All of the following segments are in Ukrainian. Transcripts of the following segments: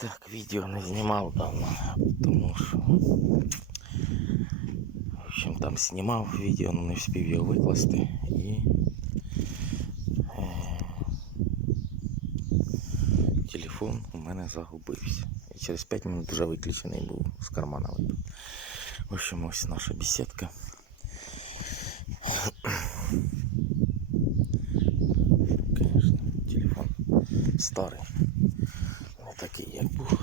Так, відео не знімав давно, тому що. В общем, там знімав відео, але не встиг його викласти і. е, Телефон у мене загубився. І через 5 минут вже виключений був з кармана випав. В общем, ось наша беседка. Конечно, телефон старий. Не такий, як був.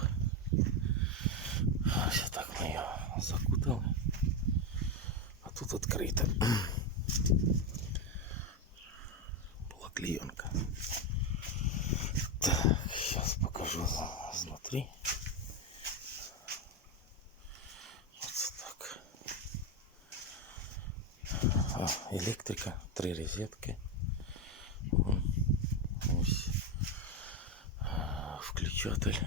Ось так ми його закутали. А тут відкрито. Була клеенка. Так, сейчас покажу з- знутри. Ось так. А, електрика, три розетки. А, включатель.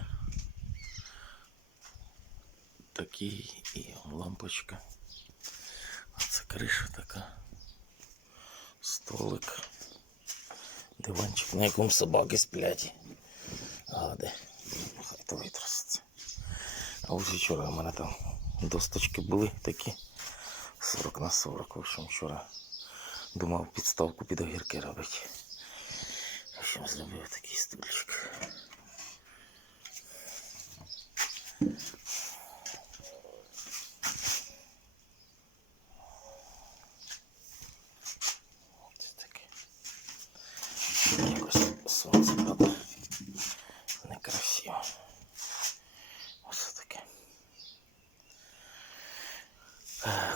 Такий і лампочка. А це криша така. Столик. Диванчик, на якому собаки сплять. Гади. Хай то витраситься. А ось вчора у мене там досточки були такі 40 на 40. В общем, вчора думав підставку під огірки робити. В общем, зробив такий стульчик.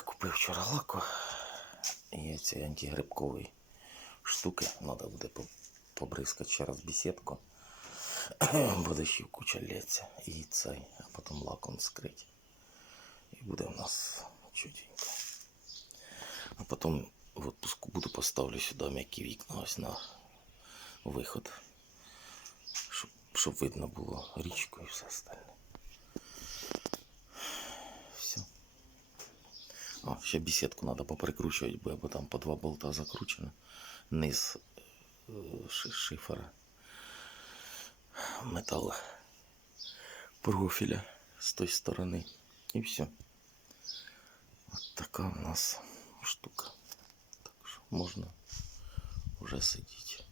Купив вчора лаку. І ці антигрибкові штуки. Треба буде побризкати ще раз бесідку. Буде ще куча лється. І цей, а потім лаком скрити. І буде у нас чуденько. А потім в отпуску буду поставлю сюди м'які вікна ось на виход. Щоб, щоб видно було річку і все остальне. Все. А, ще беседку треба поприкручувати, бо там по два болта закручено. Низ е, ши- шифера. Метал профіля з тої сторони. І все. От така у нас штука. Так що можна вже сидіти.